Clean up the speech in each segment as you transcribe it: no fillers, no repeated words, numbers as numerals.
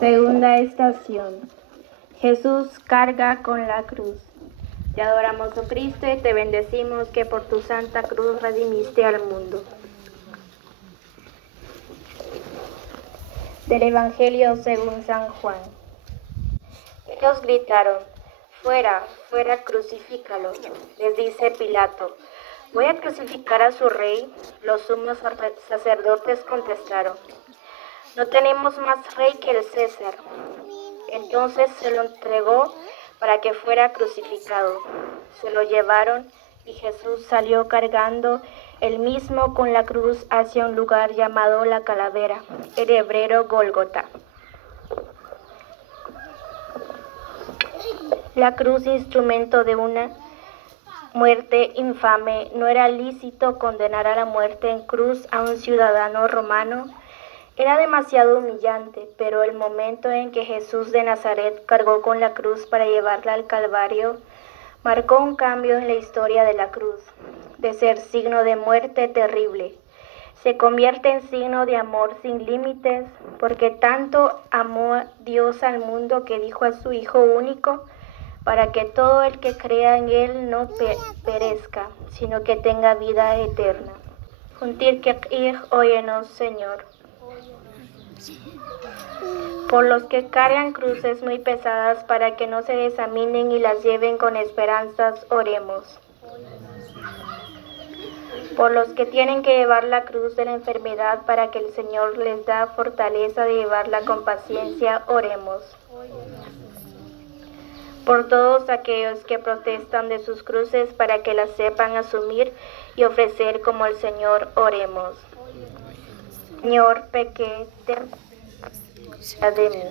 Segunda estación. Jesús carga con la cruz. Te adoramos, oh Cristo, y te bendecimos que por tu santa cruz redimiste al mundo. Del Evangelio según San Juan. Ellos gritaron: fuera, fuera, crucifícalo. Les dice Pilato: ¿voy a crucificar a su rey? Los sumos sacerdotes contestaron: no tenemos más rey que el César. Entonces se lo entregó para que fuera crucificado. Se lo llevaron y Jesús salió cargando él mismo con la cruz hacia un lugar llamado La Calavera, el hebreo Gólgota. La cruz, instrumento de una muerte infame. No era lícito condenar a la muerte en cruz a un ciudadano romano. Era demasiado humillante, pero el momento en que Jesús de Nazaret cargó con la cruz para llevarla al Calvario, marcó un cambio en la historia de la cruz. De ser signo de muerte terrible, se convierte en signo de amor sin límites, porque tanto amó Dios al mundo que dijo a su Hijo único, para que todo el que crea en Él no perezca, sino que tenga vida eterna. Óyenos, Señor. Por los que cargan cruces muy pesadas para que no se desaminen y las lleven con esperanzas, oremos. Por los que tienen que llevar la cruz de la enfermedad para que el Señor les da fortaleza de llevarla con paciencia, oremos. Por todos aquellos que protestan de sus cruces para que las sepan asumir y ofrecer como el Señor, oremos. Señor, pequé, ten piedad de mí.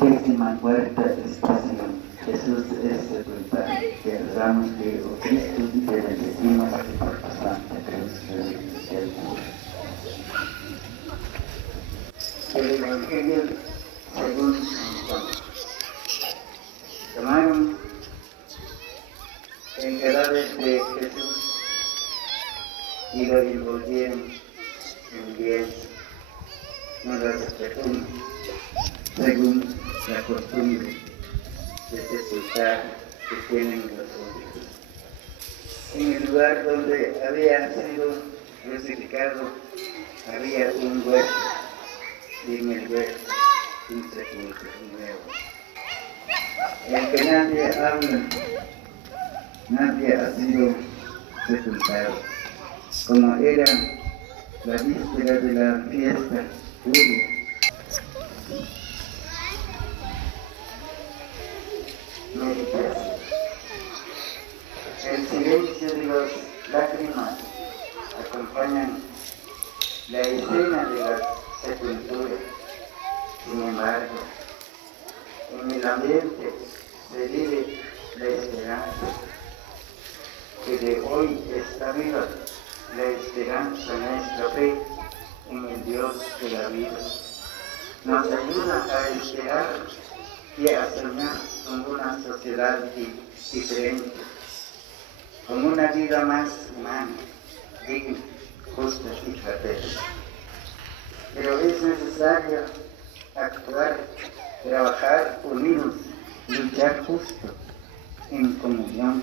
Décima cuarta estación. Jesús es sepultado. Que rezamos que, oh Cristo, y te bendecimos y por tu santa cruz del mundo. El Evangelio según San Juan. Tomaron el cadáver de Jesús y lo envolvieron en lienzo, no lo sepultaron, según la costumbre de sepultar que tienen los judíos. En el lugar donde había sido crucificado había un huerto, y en el huerto un sepulcro nuevo. El que nadie habla, nadie ha sido sepultado. Como era la víspera de la fiesta judía, el silencio de las lágrimas acompañan la escena de la sepultura. Sin embargo, en el ambiente se vive la esperanza, que de hoy está viva la esperanza, nuestra fe en el Dios de la vida. Nos ayuda a esperar y a soñar con una sociedad diferente, con una vida más humana, digna, justa y fraterna. Pero es necesario actuar, trabajar unidos, luchar justo, en comunión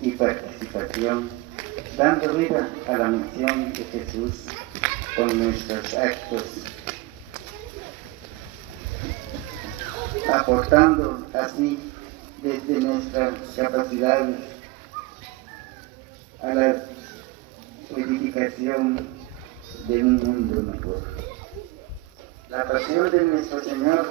y participación, dando vida a la misión de Jesús con nuestros actos, aportando así desde nuestras capacidades a la edificación de un mundo mejor. La pasión de nuestro Señor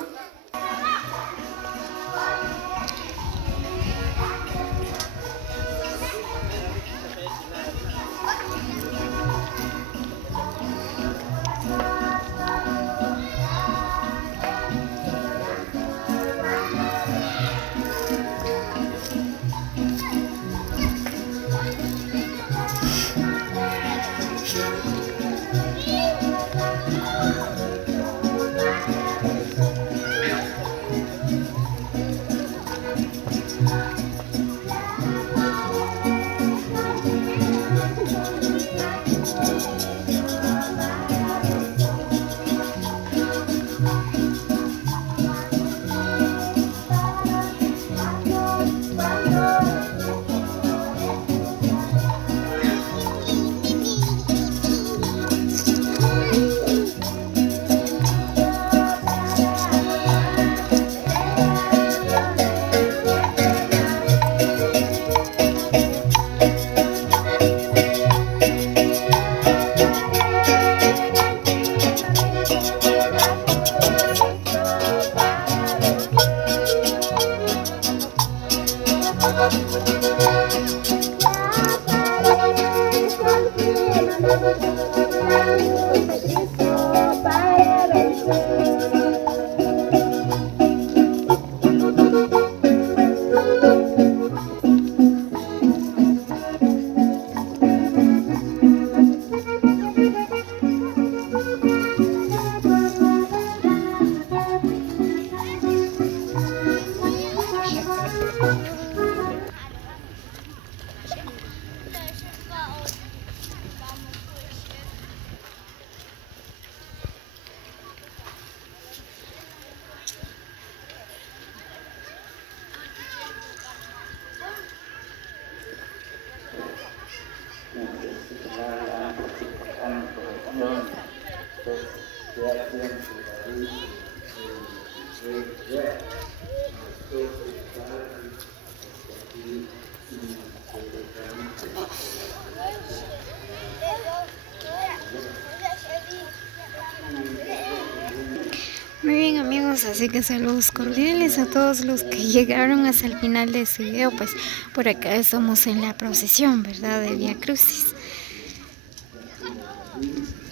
Pues así que saludos cordiales a todos los que llegaron hasta el final de este video. Pues por acá estamos en la procesión, ¿verdad? De Vía Crucis.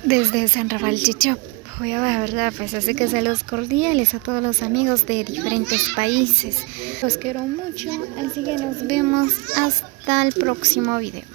Desde San Rafael Chichop, ¿verdad? Pues así que saludos cordiales a todos los amigos de diferentes países. Los quiero mucho, así que nos vemos hasta el próximo video.